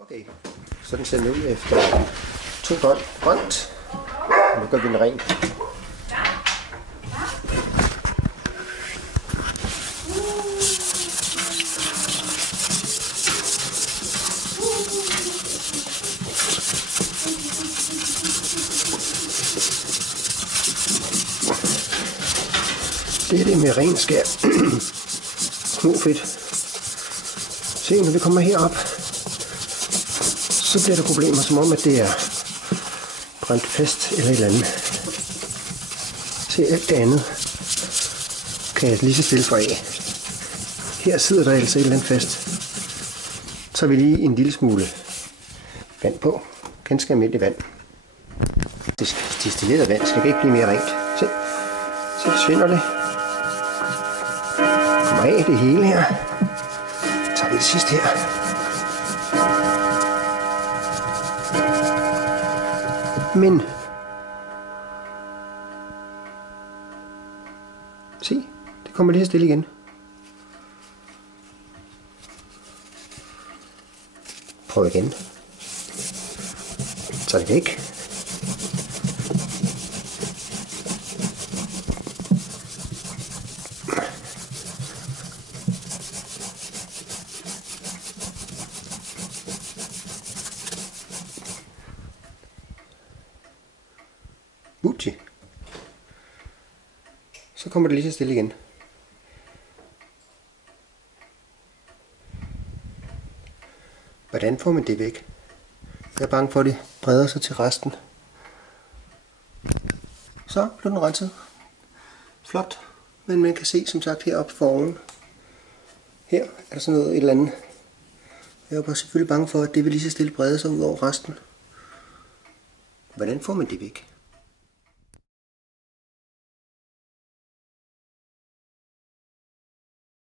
Okay, sådan ser den ud efter 2 døgn grønt. Nu gør vi den ren. Det er det med ren skær. Knofedt. Se, når vi kommer herop, så bliver der problemer, som om at det er brændt fast eller et eller andet. Se, alt det andet kan jeg lige så stille fra af. Her sidder der altså et eller andet fast. Så tager vi lige en lille smule vand på. Ganske almindelig vand. Destilleret vand skal ikke blive mere rent. Se, så forsvinder det. Kommer af det hele her. Så tager vi det sidste her. Men se, det kommer lige stille igen. Prøv igen. Så er det væk. Buti. Så kommer det lige så stille igen. Hvordan får man det væk? Jeg er bange for, at det breder sig til resten. Så blev den renset. Flot. Men man kan se, som sagt, heroppe for oven. Her er der sådan noget et eller andet. Jeg er bare selvfølgelig bange for, at det vil lige så stille brede sig ud over resten. Hvordan får man det væk?